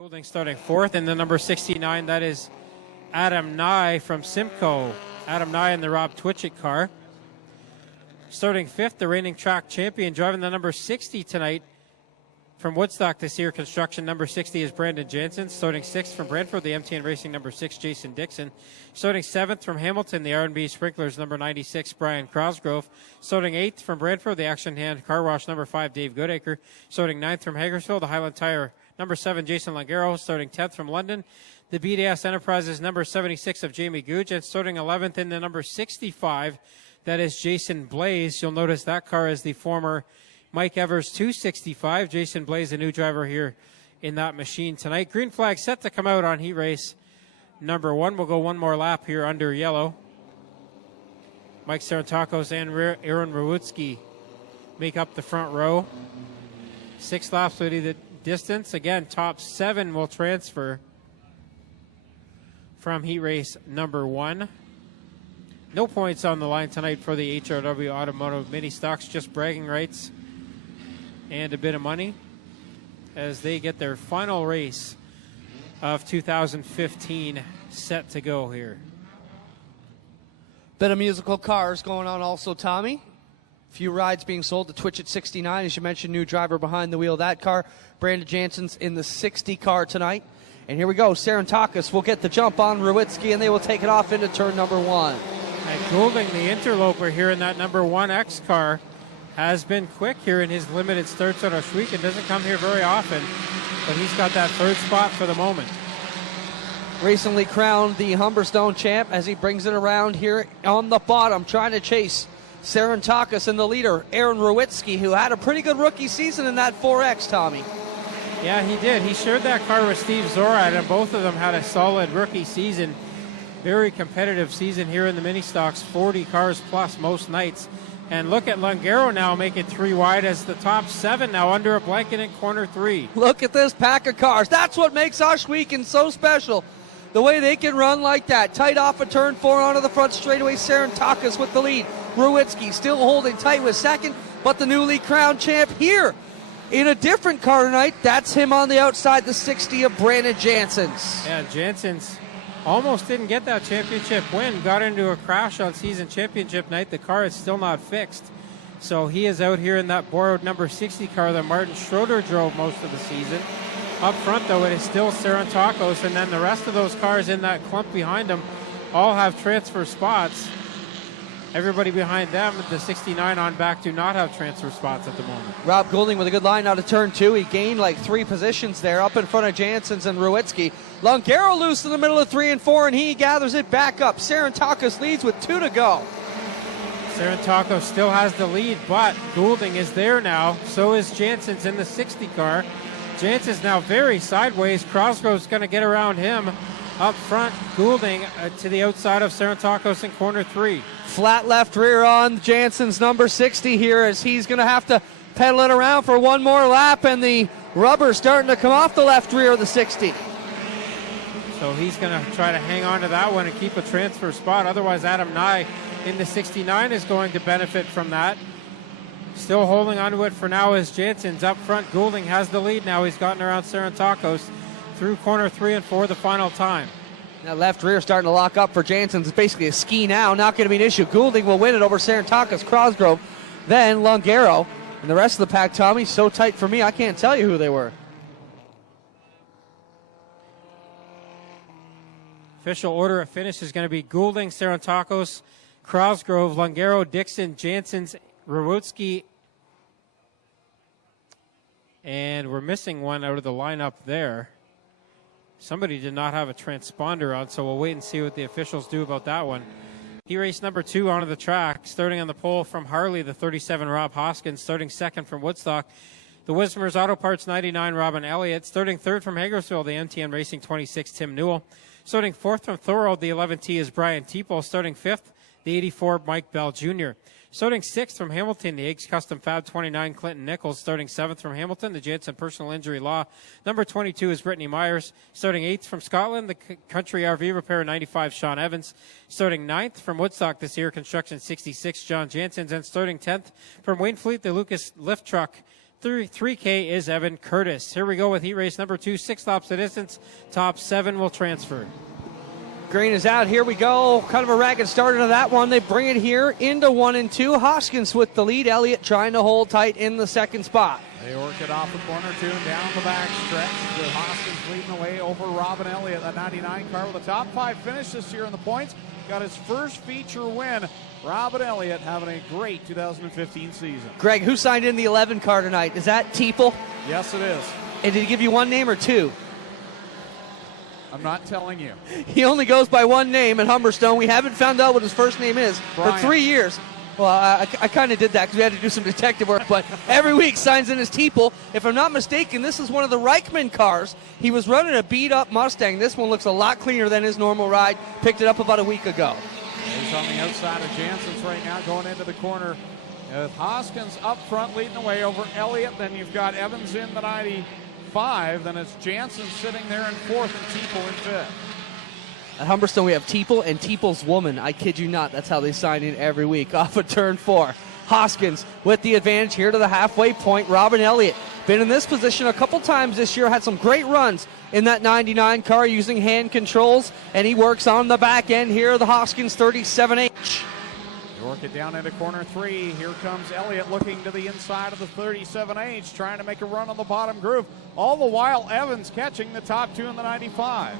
Goulding starting fourth, and the number 69, that is Adam Nye from Simcoe. Adam Nye in the Rob Twitchett car. Starting fifth, the reigning track champion, driving the number 60 tonight from Woodstock this year, construction. Number 60 is Brandon Jansen. Starting sixth from Brantford, the MTN Racing number 6, Jason Dixon. Starting seventh from Hamilton, the R&B Sprinklers number 96, Brian Crosgrove. Starting eighth from Brantford, the Action Hand Car Wash number 5, Dave Goodacre. Starting ninth from Hagersfield, the Highland Tire number 7, Jason Langaro. Starting 10th from London, the BDS Enterprises number 76 of Jamie Googe. And starting 11th in the number 65, that is Jason Blaze. You'll notice that car is the former Mike Evers 265. Jason Blaze, a new driver here in that machine tonight. Green flag set to come out on heat race number 1. We'll go one more lap here under yellow. Mike Sarantakos and Aaron Rawutsky make up the front row. 6 laps will be the distance. Again, top 7 will transfer from heat race number 1. No points on the line tonight for the HRW Automotive Mini Stocks, just bragging rights and a bit of money as they get their final race of 2015 set to go here. Bit of musical cars going on also, Tommy. Few rides being sold. The Twitch at 69, as you mentioned, new driver behind the wheel of that car. Brandon Jansen's in the 60 car tonight. And here we go. Sarantakis will get the jump on Rawitsky, and they will take it off into turn number 1. And Goulding, the interloper here in that number 1X car, has been quick here in his limited starts on Oshweek and doesn't come here very often, but he's got that third spot for the moment. Recently crowned the Humberstone champ as he brings it around here on the bottom, trying to chase Sarantakis and the leader, Aaron Rawitsky, who had a pretty good rookie season in that 4X, Tommy. Yeah, he did. He shared that car with Steve Zorad, and both of them had a solid rookie season. Very competitive season here in the mini stocks, 40 cars plus most nights. And look at Langaro now making 3 wide as the top 7 now under a blanket in corner 3. Look at this pack of cars. That's what makes Oshweekend so special. The way they can run like that. Tight off of turn 4 onto the front straightaway. Sarantakis with the lead. Rawitsky still holding tight with second, but the newly crowned champ here in a different car tonight. That's him on the outside, the 60 of Brandon Jansen's. Yeah, Jansen's almost didn't get that championship win. Got into a crash on season championship night. The car is still not fixed. So he is out here in that borrowed number 60 car that Martin Schroeder drove most of the season. Up front, though, it is still Sarantakos, and then the rest of those cars in that clump behind him all have transfer spots. Everybody behind them, the 69 on back, do not have transfer spots at the moment. Rob Goulding with a good line out of turn 2. He gained like 3 positions there up in front of Jansen's and Rawitsky. Langaro loose in the middle of 3 and 4, and he gathers it back up. Sarantakis leads with 2 to go. Sarantakos still has the lead, but Goulding is there now. So is Jansen's in the 60 car. Jansen's now very sideways. Crosgrove's going to get around him. Up front, Goulding to the outside of Sarantakos in corner 3. Flat left rear on Jansen's number 60 here as he's going to have to pedal it around for one more lap, and the rubber starting to come off the left rear of the 60. So he's going to try to hang on to that one and keep a transfer spot. Otherwise, Adam Nye in the 69 is going to benefit from that. Still holding on to it for now is Jansen's up front. Goulding has the lead now. He's gotten around Sarantakos through corner 3 and 4 the final time. That left rear starting to lock up for Jansen's. It's basically a ski now. Not going to be an issue. Goulding will win it over Sarantakis, Crosgrove, then Langaro. And the rest of the pack, Tommy, so tight for me, I can't tell you who they were. Official order of finish is going to be Goulding, Sarantakos, Crosgrove, Langaro, Dixon, Jansen's, Rawutsky, and we're missing one out of the lineup there. Somebody did not have a transponder on, so we'll wait and see what the officials do about that one. He raced number 2 onto the track, starting on the pole from Harley, the 37, Rob Hoskins, starting second from Woodstock. The Wismers Auto Parts 99, Robin Elliott, starting third from Hagersfield, the MTN Racing 26, Tim Newell. Starting fourth from Thorold, the 11T is Brian Teeple. Starting fifth, the 84, Mike Bell Jr. Starting sixth from Hamilton, the Eggs Custom Fab 29, Clinton Nichols. Starting seventh from Hamilton, the Jansen Personal Injury Law. Number 22 is Brittany Myers. Starting eighth from Scotland, the Country RV Repair 95, Sean Evans. Starting ninth from Woodstock this year, Construction 66, John Jansen. And starting 10th from Waynefleet, the Lucas Lift Truck 3K is Evan Curtis. Here we go with heat race number 2, 6 laps of distance. Top 7 will transfer. Green is out. Here we go. Kind of a ragged start into that one. They bring it here into 1 and 2. Hoskins with the lead. Elliott trying to hold tight in the second spot. They work it off the corner 2 and down the back stretch with Hoskins leading the way over Robin Elliott. That 99 car with a top 5 finish this year in the points. Got his first feature win. Robin Elliott having a great 2015 season. Greg, who signed in the 11 car tonight? Is that Teeple? Yes, it is. And did he give you one name or two? I'm not telling you. He only goes by one name at Humberstone. We haven't found out what his first name is Brian. for 3 years. Well, I kind of did that because we had to do some detective work, but every week signs in his Teeple. If I'm not mistaken, this is one of the Reichman cars. He was running a beat-up Mustang. This one looks a lot cleaner than his normal ride. Picked it up about a week ago. He's on the outside of Jansen's right now going into the corner. With Hoskins up front leading the way over Elliott. Then you've got Evans in the 95. Then it's Jansen sitting there in 4th and Teeple in 5th. At Humberstone, we have Teeple and Teeple's woman. I kid you not. That's how they sign in every week. Off of turn 4. Hoskins with the advantage here to the halfway point. Robin Elliott been in this position a couple times this year. Had some great runs in that 99 car using hand controls. And he works on the back end here, the Hoskins 37H. They work it down into corner 3. Here comes Elliott looking to the inside of the 37H, trying to make a run on the bottom groove. All the while, Evans catching the top 2 in the 95.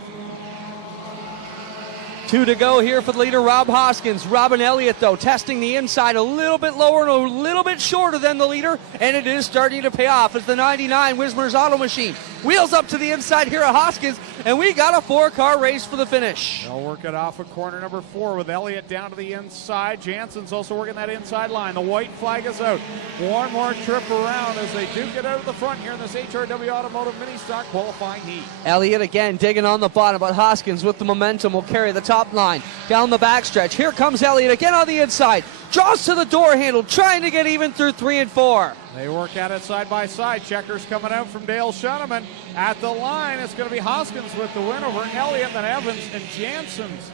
2 to go here for the leader, Rob Hoskins. Robin Elliott, though, testing the inside a little bit lower and a little bit shorter than the leader, and it is starting to pay off as the 99 Wismer's Auto Machine wheels up to the inside here at Hoskins, and we got a 4-car race for the finish. They'll work it off of corner number 4 with Elliott down to the inside. Jansen's also working that inside line. The white flag is out. One more trip around as they do get out of the front here in this HRW Automotive Ministock qualifying heat. Elliott again digging on the bottom, but Hoskins with the momentum will carry the top line down the backstretch. Here comes Elliott again on the inside. Draws to the door handle, trying to get even through 3 and 4. They work at it side by side. Checkers coming out from Dale Shuneman. At the line, it's going to be Hoskins with the win over Elliott. Then Evans and Jansen's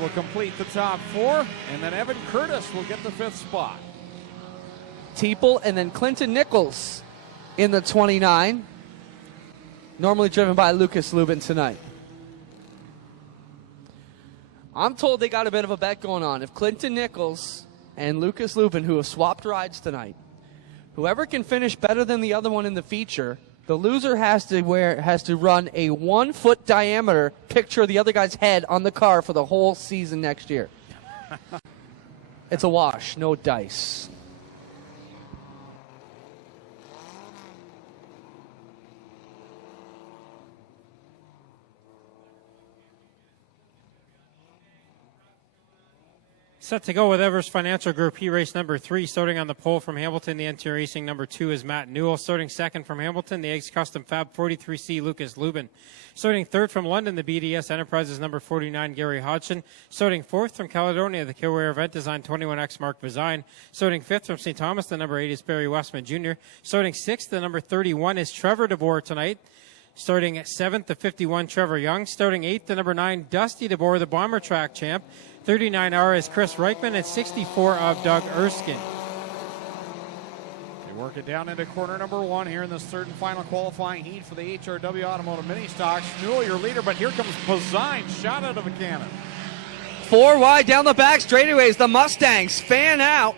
will complete the top 4. And then Evan Curtis will get the 5th spot. Teeple and then Clinton Nichols in the 29. Normally driven by Lucas Lubin tonight. I'm told they got a bit of a bet going on. If Clinton Nichols and Lucas Lubin, who have swapped rides tonight, whoever can finish better than the other one in the feature, the loser has to run a 1-foot diameter picture of the other guy's head on the car for the whole season next year. It's a wash, no dice. Set to go with Evers Financial Group, heat race number 3, starting on the pole from Hamilton. The NT Racing number 2 is Matt Newell. Starting second from Hamilton, the Eggs Custom Fab 43C, Lucas Lubin. Starting third from London, the BDS Enterprises number 49, Gary Hodgson. Starting fourth from Caledonia, the Kilware Event Design 21X, Mark Bazine. Starting fifth from St. Thomas, the number 8 is Barry Westman Jr. Starting sixth, the number 31 is Trevor DeBoer tonight. Starting at 7th, the 51, Trevor Young. Starting 8th, the number 9, Dusty DeBoer, the Bomber Track champ. 39R is Chris Reichman, and 64 of Doug Erskine. They work it down into corner number 1 here in this third and final qualifying heat for the HRW Automotive Ministocks. Newell, your leader, but here comes Bazine, shot out of a cannon. 4 wide down the back straightaways. The Mustangs fan out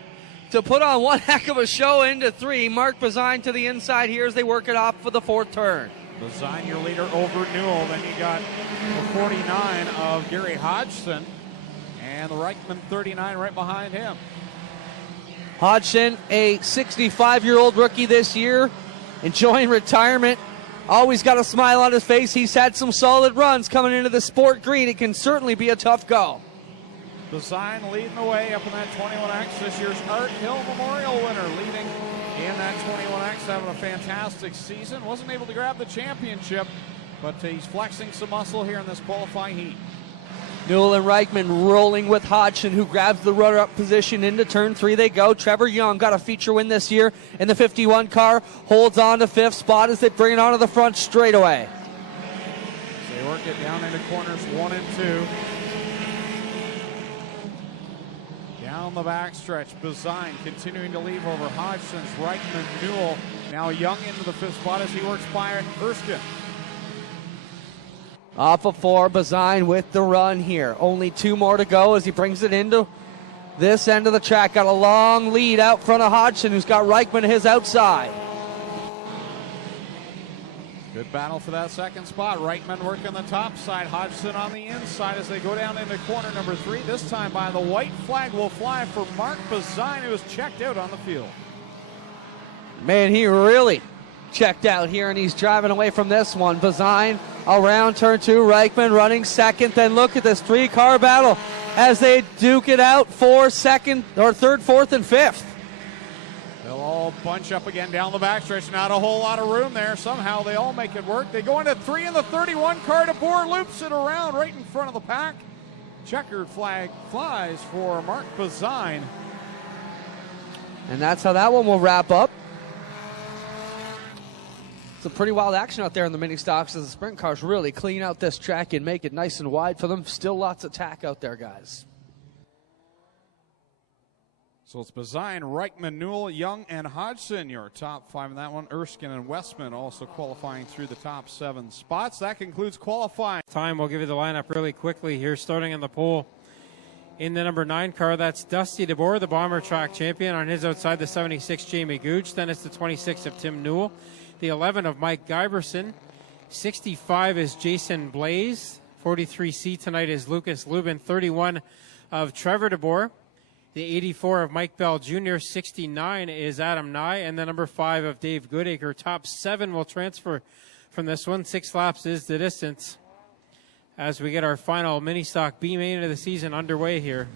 to put on one heck of a show into 3. Mark Bazine to the inside here as they work it off for the 4th turn. Bazine, your leader, over Newell. Then you got the 49 of Gary Hodgson. And the Reichman 39 right behind him. Hodgson, a 65-year-old rookie this year, enjoying retirement. Always got a smile on his face. He's had some solid runs coming into the sport green. It can certainly be a tough go. Bazine leading the way up in that 21X. This year's Art Hill Memorial winner leading in that 21X, having a fantastic season. Wasn't able to grab the championship, but he's flexing some muscle here in this qualifying heat. Newell and Reichman rolling with Hodgson, who grabs the runner-up position into turn 3. They go. Trevor Young got a feature win this year in the 51 car. Holds on to 5th spot as they bring it onto the front straightaway. They work it down into corners 1 and 2. Down down the backstretch. Bazine continuing to leave over Hodgson's, Reichman, Newell. Now Young into the 5th spot as he works by Erskine. Off of 4, Bazine with the run here. Only 2 more to go as he brings it into this end of the track. Got a long lead out front of Hodgson, who's got Reichman his outside. Good battle for that 2nd spot. Reichman working the top side. Hodgson on the inside as they go down into corner number 3. This time by the white flag will fly for Mark Bazine, who was checked out on the field. Man, he really checked out here, and he's driving away from this one. Bazine around turn 2. Reichman running 2nd. Then look at this 3-car battle as they duke it out for 2nd, or 3rd, 4th, and 5th. They'll all bunch up again down the backstretch. Not a whole lot of room there. Somehow they all make it work. They go into 3 in the 31 car. DeBoer loops it around right in front of the pack. Checkered flag flies for Mark Bazine. And that's how that one will wrap up. Some pretty wild action out there in the mini stocks as the sprint cars really clean out this track and make it nice and wide for them. Still lots of tack out there, guys. So it's Bazine, Reichman, Newell, Young, and Hodgson, your top 5 in that one. Erskine and Westman also qualifying through the top 7 spots. That concludes qualifying. Time, we'll give you the lineup really quickly here, starting in the pole. In the number 9 car, that's Dusty DeBoer, the Bomber Track champion. On his outside, the 76, Jamie Gooch. Then it's the 26 of Tim Newell. The 11 of Mike Giberson. 65 is Jason Blaze. 43C tonight is Lucas Lubin. 31 of Trevor DeBoer. The 84 of Mike Bell Jr., 69 is Adam Nye, and the number 5 of Dave Goodacre. Top 7 will transfer from this one. 6 laps is the distance as we get our final mini stock B main of the season underway here.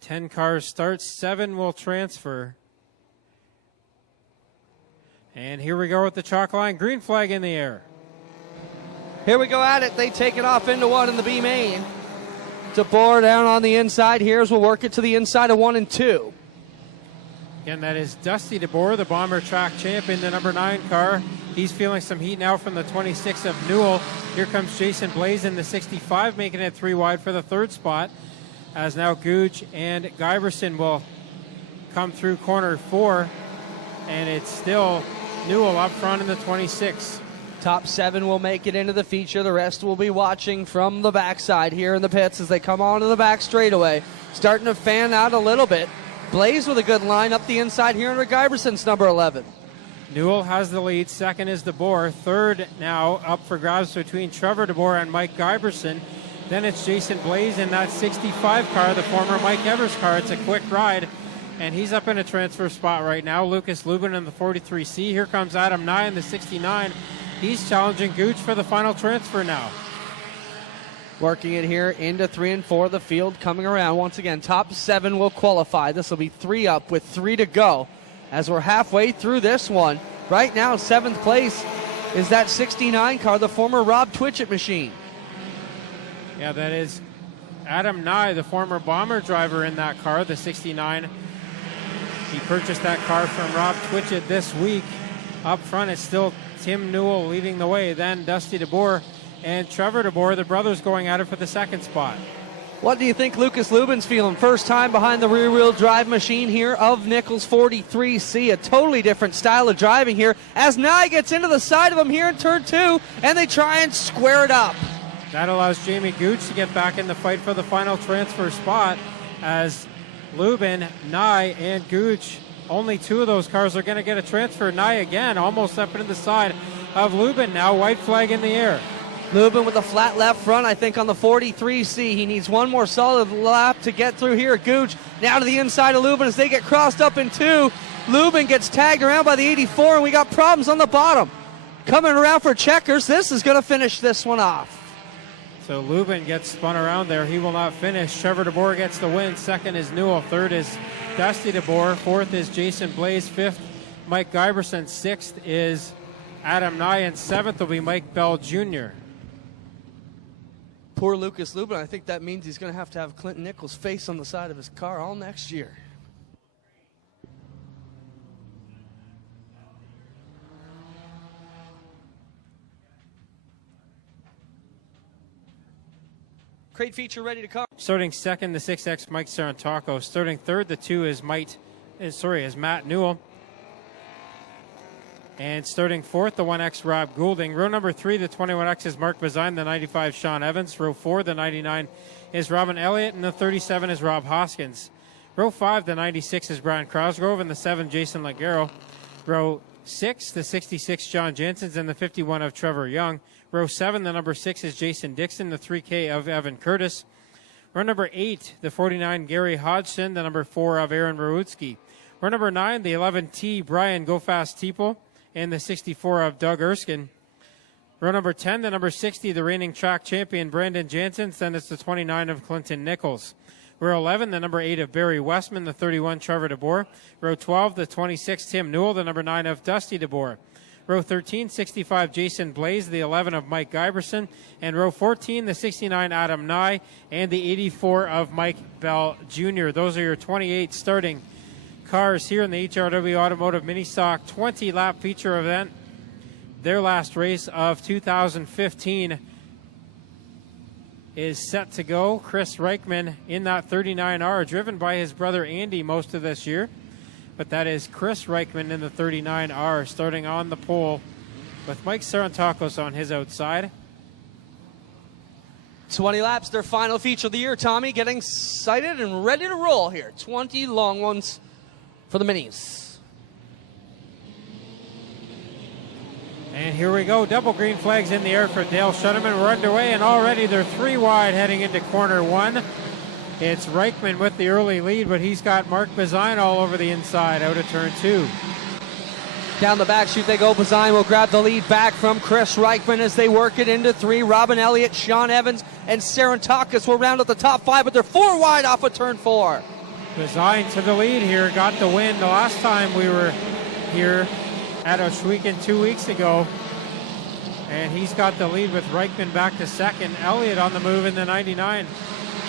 Ten cars start, 7 will transfer. And here we go with the chalk line. Green flag in the air. Here we go at it. They take it off into 1 in the B main. DeBoer down on the inside. Here's we'll work it to the inside of 1 and 2. Again, that is Dusty DeBoer, the Bomber Track champion, the number 9 car. He's feeling some heat now from the 26 of Newell. Here comes Jason Blaze in the 65, making it 3 wide for the 3rd spot. As now Gooch and Giberson will come through corner 4. And it's still Newell up front in the 26. Top 7 will make it into the feature. The rest will be watching from the backside here in the pits as they come onto the back straightaway. Starting to fan out a little bit. Blaze with a good line up the inside here under Giberson's number 11. Newell has the lead. 2nd is DeBoer. 3rd now up for grabs between Trevor DeBoer and Mike Giberson. Then it's Jason Blaze in that 65 car, the former Mike Evers car. It's a quick ride, and he's up in a transfer spot right now. Lucas Lubin in the 43C. Here comes Adam Nye in the 69. He's challenging Gooch for the final transfer now. Working it here into 3 and 4. The field coming around. Once again, top 7 will qualify. This will be 3 up with 3 to go as we're halfway through this one. Right now, 7th place is that 69 car, the former Rob Twitchett machine. Yeah, that is Adam Nye, the former Bomber driver in that car, the 69. He purchased that car from Rob Twitchett this week. Up front, it's still Tim Newell leading the way. Then Dusty DeBoer and Trevor DeBoer, the brothers, going at it for the 2nd spot. What do you think Lucas Lubin's feeling? First time behind the rear-wheel drive machine here of Nichols 43C. A totally different style of driving here as Nye gets into the side of him here in turn 2, and they try and square it up. That allows Jamie Gooch to get back in the fight for the final transfer spot as Lubin, Nye, and Gooch, only 2 of those cars are going to get a transfer. Nye again almost up into the side of Lubin now. White flag in the air. Lubin with a flat left front, I think, on the 43C. He needs one more solid lap to get through here. Gooch now to the inside of Lubin as they get crossed up in 2. Lubin gets tagged around by the 84, and we got problems on the bottom. Coming around for checkers. This is going to finish this one off. So Lubin gets spun around there. He will not finish. Trevor DeBoer gets the win. 2nd is Newell. 3rd is Dusty DeBoer. 4th is Jason Blaze. 5th, Mike Giberson. 6th is Adam Nye. And 7th will be Mike Bell Jr. Poor Lucas Lubin. I think that means he's going to have Clinton Nichols' face on the side of his car all next year. Crate feature ready to come. Starting second, the 6X Mike Sarantako. Starting third, the 2 is Matt Newell. And starting fourth, the 1X Rob Goulding. Row number 3, the 21X is Mark Bazine. The 95, Sean Evans. Row 4, the 99 is Robin Elliott. And the 37 is Rob Hoskins. Row 5, the 96 is Brian Crosgrove. And the 7, Jason Lagero. Row 6, the 66, John Janssens. And the 51 of Trevor Young. Row 7, the number 6 is Jason Dixon. The 3K of Evan Curtis. Row number 8, the 49, Gary Hodgson. The number 4 of Aaron Rautsky. Row number 9, the 11T, Brian Go Fast Teeple. And the 64 of Doug Erskine. Row number 10, the number 60, the reigning track champion, Brandon Janssens. Then it's the 29 of Clinton Nichols. Row 11, the number 8 of Barry Westman. The 31, Trevor DeBoer. Row 12, the 26, Tim Newell. The number 9 of Dusty DeBoer. Row 13, 65, Jason Blaze. The 11 of Mike Giberson. And row 14, the 69, Adam Nye. And the 84 of Mike Bell Jr. Those are your 28 starting cars here in the HRW Automotive Ministock 20-lap feature event. Their last race of 2015 is set to go. Chris Reichman in that 39R, driven by his brother Andy most of this year. But that is Chris Reichman in the 39R, starting on the pole with Mike Sarantakos on his outside. 20 laps, their final feature of the year. Tommy getting excited and ready to roll here. 20 long ones for the minis. And here we go. Double green flags in the air for Dale Shutterman. We're underway, and already they're 3 wide heading into corner 1. It's Reichman with the early lead, but he's got Mark Bazine all over the inside out of turn 2. Down the back chute they go. Bazine will grab the lead back from Chris Reichman as they work it into 3. Robin Elliott, Sean Evans, and Sarantakis will round out the top 5, but they're 4 wide off of turn 4. Bazine to the lead here, got the win the last time we were here at Oshweekend 2 weeks ago. And he's got the lead with Reichman back to second. Elliott on the move in the 99.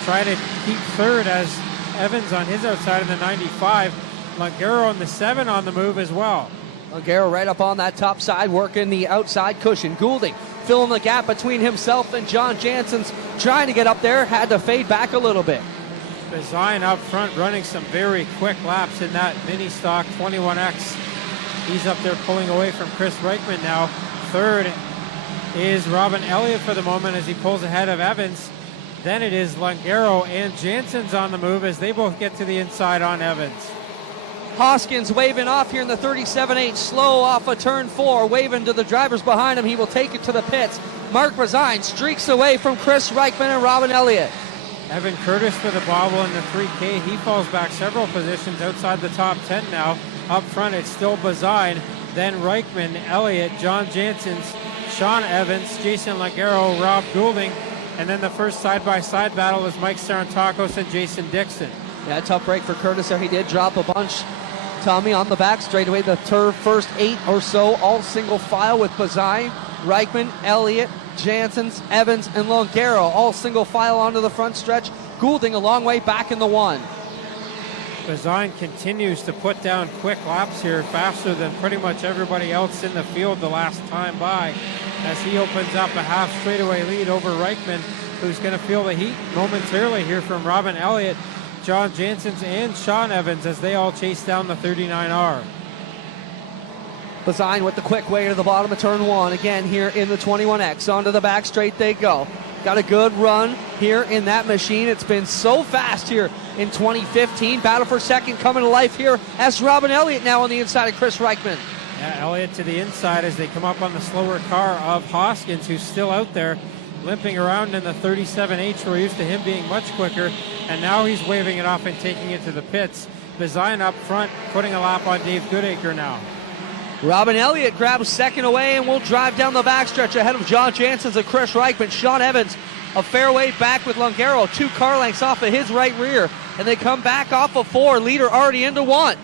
Try to keep third as Evans on his outside in the 95. Lagero in the 7 on the move as well. Lagero right up on that top side, working the outside cushion. Goulding filling the gap between himself and John Janssens, trying to get up there, had to fade back a little bit. Bazine up front running some very quick laps in that Ministock 21X. He's up there pulling away from Chris Reichman now. Third is Robin Elliott for the moment as he pulls ahead of Evans. Then it is Lagero and Janssens on the move as they both get to the inside on Evans. Hoskins waving off here in the 37.8, slow off of turn 4, waving to the drivers behind him. He will take it to the pits. Mark Bazine streaks away from Chris Reichman and Robin Elliott. Evan Curtis for the bobble in the 3K. He falls back several positions outside the top 10 now. Up front, it's still Bazine, then Reichman, Elliott, John Janssens, Sean Evans, Jason Lagero, Rob Goulding, and then the first side-by-side battle is Mike Sarantakos and Jason Dixon. Yeah, tough break for Curtis there. He did drop a bunch. Tommy on the back straightaway. The first 8 or so, all single file with Bazine, Reichman, Elliott, Janssens, Evans, and Lagero, all single file onto the front stretch. Goulding a long way back in the 1. Bazine continues to put down quick laps here, faster than pretty much everybody else in the field the last time by, as he opens up a half straightaway lead over Reichman, who's going to feel the heat momentarily here from Robin Elliott, John Janssens, and Sean Evans as they all chase down the 39R. Bazine with the quick way to the bottom of turn 1. Again here in the 21X. Onto the back straight they go. Got a good run here in that machine. It's been so fast here in 2015. Battle for second coming to life here as Robin Elliott now on the inside of Chris Reichman. Yeah, Elliott to the inside as they come up on the slower car of Hoskins, who's still out there limping around in the 37H. We're used to him being much quicker, and now he's waving it off and taking it to the pits. Bazine up front, putting a lap on Dave Goodacre now. Robin Elliott grabs second away and will drive down the backstretch ahead of John Janssens and Chris Reichman. Sean Evans a fairway back with Lagero, 2 car lengths off of his right rear, and they come back off of 4. Leader already into 1.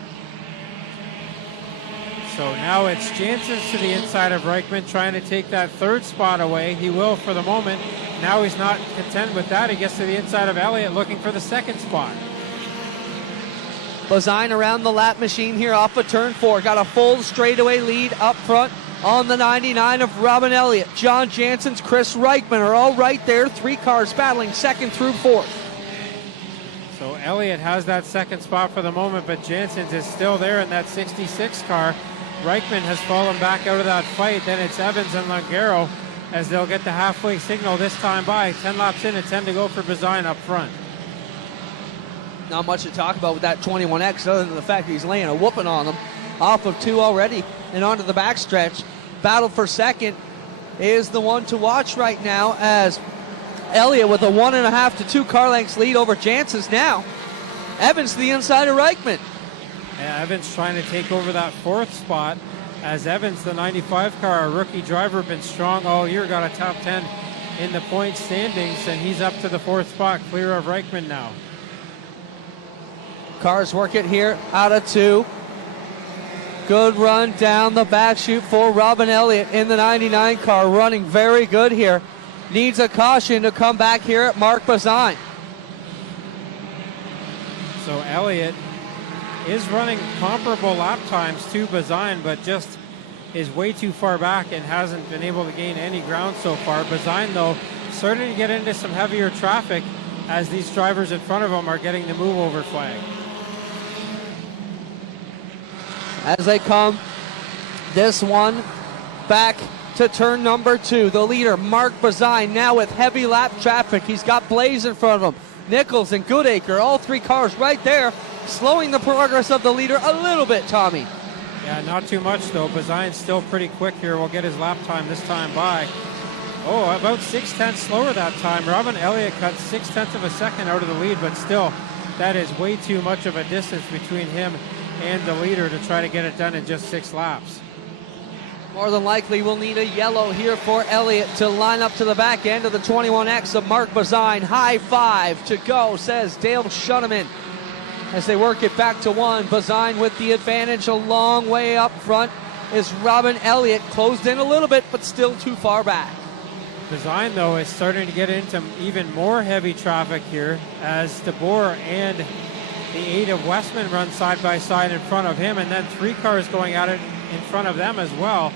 So now it's Janssens to the inside of Reichman, trying to take that 3rd spot away. He will for the moment. Now he's not content with that. He gets to the inside of Elliott, looking for the 2nd spot. Bazine around the lap machine here off of turn 4. Got a full straightaway lead up front on the 99 of Robin Elliott. John Jansen's Chris Reichman are all right there. 3 cars battling second through fourth. So Elliott has that second spot for the moment, but Jansen's is still there in that 66 car. Reichman has fallen back out of that fight. Then it's Evans and Longaro as they'll get the halfway signal this time by. 10 laps in and 10 to go for Bazine up front. Not much to talk about with that 21X other than the fact that he's laying a whooping on them. Off of 2 already and onto the backstretch. Battle for second is the one to watch right now as Elliott with a 1.5 to 2 car lengths lead over Jansen's now. Evans to the inside of Reichman. Yeah, Evans trying to take over that 4th spot as Evans, the 95 car, a rookie driver, been strong all year, got a top 10 in the point standings, and he's up to the 4th spot, clear of Reichman now. Cars work it here out of 2. Good run down the back chute for Robin Elliott in the 99 car, running very good here. Needs a caution to come back here at Mark Bazine. So Elliott is running comparable lap times to Bazine, but just is way too far back and hasn't been able to gain any ground so far. Bazine, though, starting to get into some heavier traffic as these drivers in front of him are getting the move over flag. As they come this one back to turn number 2. The leader, Mark Bazine, now with heavy lap traffic. He's got Blaze in front of him. Nichols and Goodacre, all 3 cars right there, slowing the progress of the leader a little bit, Tommy. Yeah, not too much, though. Bazine's still pretty quick here. We'll get his lap time this time by. Oh, about 6/10 slower that time. Robin Elliott cut 6/10 of a second out of the lead, but still, that is way too much of a distance between him and the leader to try to get it done in just 6 laps. More than likely, we'll need a yellow here for Elliott to line up to the back end of the 21X of Mark Bazine. High 5 to go, says Dale Shuneman. As they work it back to 1, Bazine with the advantage a long way up front is Robin Elliott. Closed in a little bit, but still too far back. Bazine, though, is starting to get into even more heavy traffic here as DeBoer and the 8 of Westman run side by side in front of him, and then 3 cars going at it in front of them as well.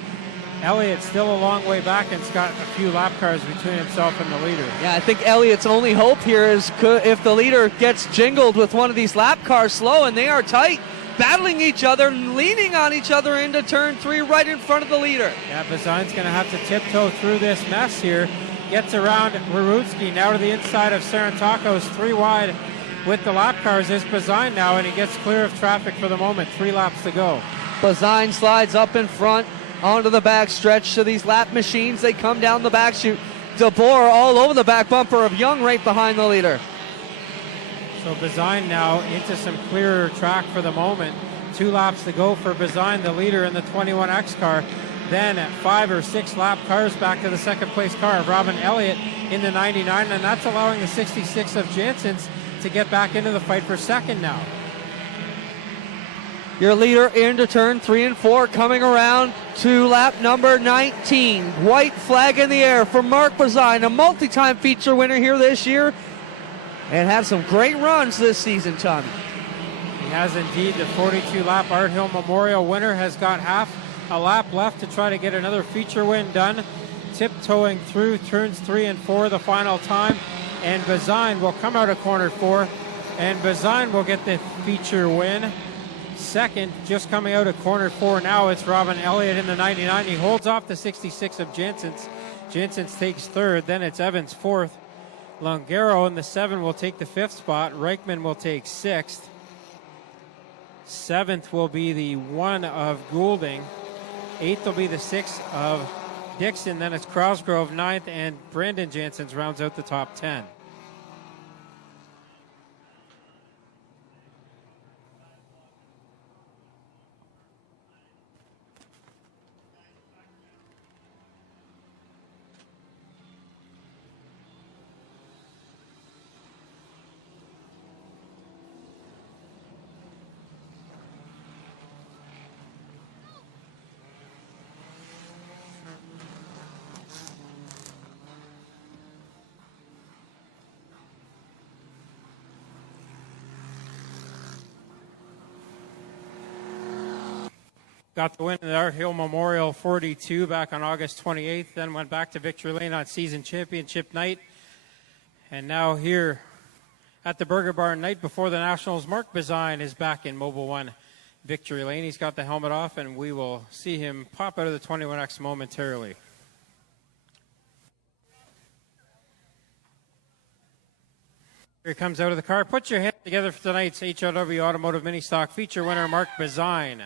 Elliott still a long way back and's got a few lap cars between himself and the leader. Yeah, I think Elliott's only hope here is if the leader gets jingled with one of these lap cars slow, and they are tight, battling each other and leaning on each other into turn 3 right in front of the leader. Yeah, Bazine's going to have to tiptoe through this mess here. Gets around Warutski now to the inside of Sarantakos, 3 wide with the lap cars is Bazine now, and he gets clear of traffic for the moment. 3 laps to go. Bazine slides up in front onto the back stretch to these lap machines. They come down the back chute. DeBoer all over the back bumper of Young right behind the leader. So Bazine now into some clearer track for the moment. 2 laps to go for Bazine, the leader in the 21X car. Then at 5 or 6 lap cars back to the second place car of Robin Elliott in the 99, and that's allowing the 66 of Jansen's to get back into the fight for second now. Your leader into turn 3 and 4, coming around to lap number 19. White flag in the air for Mark Bazine, a multi-time feature winner here this year, and had some great runs this season, Tommy. He has indeed. The 42-lap Art Hill Memorial winner has got half a lap left to try to get another feature win done. Tiptoeing through turns 3 and 4 the final time, and Bazine will come out of corner 4, and Bazine will get the feature win. Second, just coming out of corner 4 now, it's Robin Elliott in the 99. He holds off the 66 of Jansen's. Jansen's takes 3rd, then it's Evans 4th. Longaro in the 7 will take the 5th spot. Reichman will take 6th. 7th will be the 1 of Goulding. 8th will be the 6 of Dixon. Then it's Crosgrove 9th, and Brandon Jansen's rounds out the top 10. Got the win in the Art Hill Memorial 42 back on August 28th, then went back to Victory Lane on season championship night. And now here at the Burger Barn night before the Nationals, Mark Bazine is back in Mobile One Victory Lane. He's got the helmet off, and we will see him pop out of the 21X momentarily. Here he comes out of the car. Put your hands together for tonight's HRW Automotive Ministock feature winner, Mark Bazine.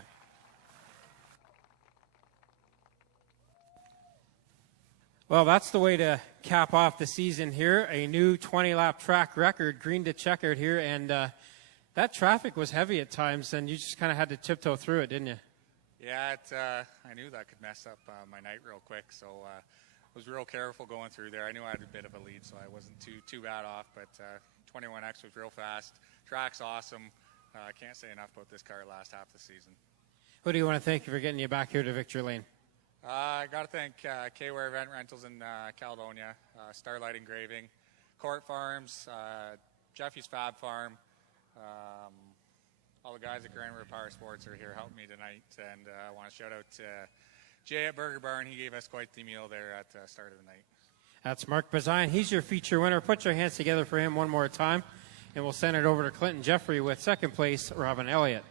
Well, that's the way to cap off the season here. A new 20-lap track record, green to checkered here, and that traffic was heavy at times, and you just kind of had to tiptoe through it, didn't you? Yeah, I knew that could mess up my night real quick, so was real careful going through there. I knew I had a bit of a lead, so I wasn't too bad off, but 21X was real fast. Track's awesome. I can't say enough about this car last half of the season. Who do you want to thank for getting you back here to Victory Lane? I got to thank K-Ware Event Rentals in Caledonia, Starlight Engraving, Court Farms, Jeffy's Fab Farm. All the guys at Grand River Power Sports are here helping me tonight, and I want to shout out to Jay at Burger Barn. He gave us quite the meal there at the start of the night. That's Mark Bazine. He's your feature winner. Put your hands together for him one more time, and we'll send it over to Clinton Jeffrey with second place, Robin Elliott.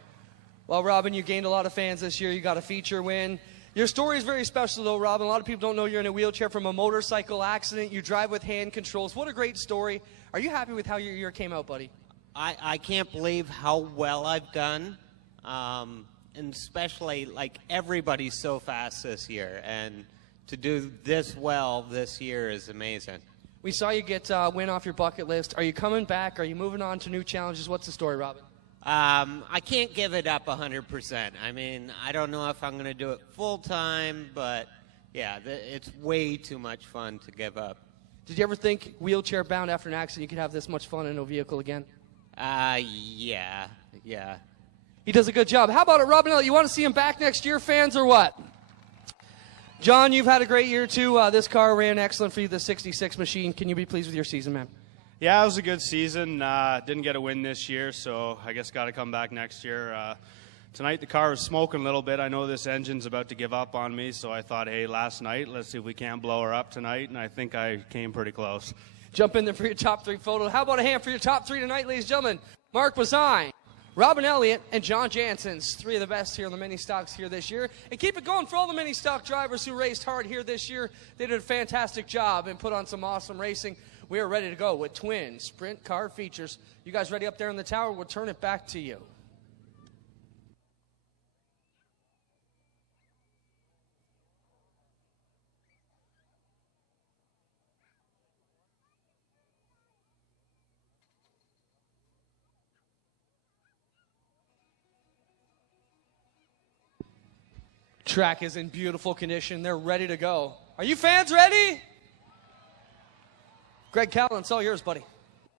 Well, Robin, you gained a lot of fans this year. You got a feature win. Your story is very special, though, Robin. A lot of people don't know you're in a wheelchair from a motorcycle accident. You drive with hand controls. What a great story. Are you happy with how your year came out, buddy? I can't believe how well I've done, and especially, like, everybody's so fast this year, and to do this well this year is amazing. We saw you get win off your bucket list. Are you coming back? Are you moving on to new challenges? What's the story, Robin? I can't give it up 100%. I mean, I don't know if I'm going to do it full-time, but, yeah, it's way too much fun to give up. Did you ever think wheelchair-bound after an accident you could have this much fun in a vehicle again? Yeah. He does a good job. How about it, Robin Elliott? You want to see him back next year, fans, or what? John, you've had a great year, too. This car ran excellent for you, the 66 machine. Can you be pleased with your season, man? Yeah, it was a good season. Didn't get a win this year, so I guess got to come back next year. Tonight the car was smoking a little bit. I know this engine's about to give up on me, so I thought, hey, last night, let's see if we can't blow her up tonight, and I think I came pretty close. Jump in there for your top three photo. How about a hand for your top three tonight, ladies and gentlemen? Mark Bazine, Robin Elliott, and John Jansen's three of the best here on the mini stocks here this year. And keep it going for all the mini stock drivers who raced hard here this year. They did a fantastic job and put on some awesome racing. We are ready to go with twin sprint car features. You guys ready up there in the tower? We'll turn it back to you. Track is in beautiful condition. They're ready to go. Are you fans ready? Greg Callan, it's all yours, buddy.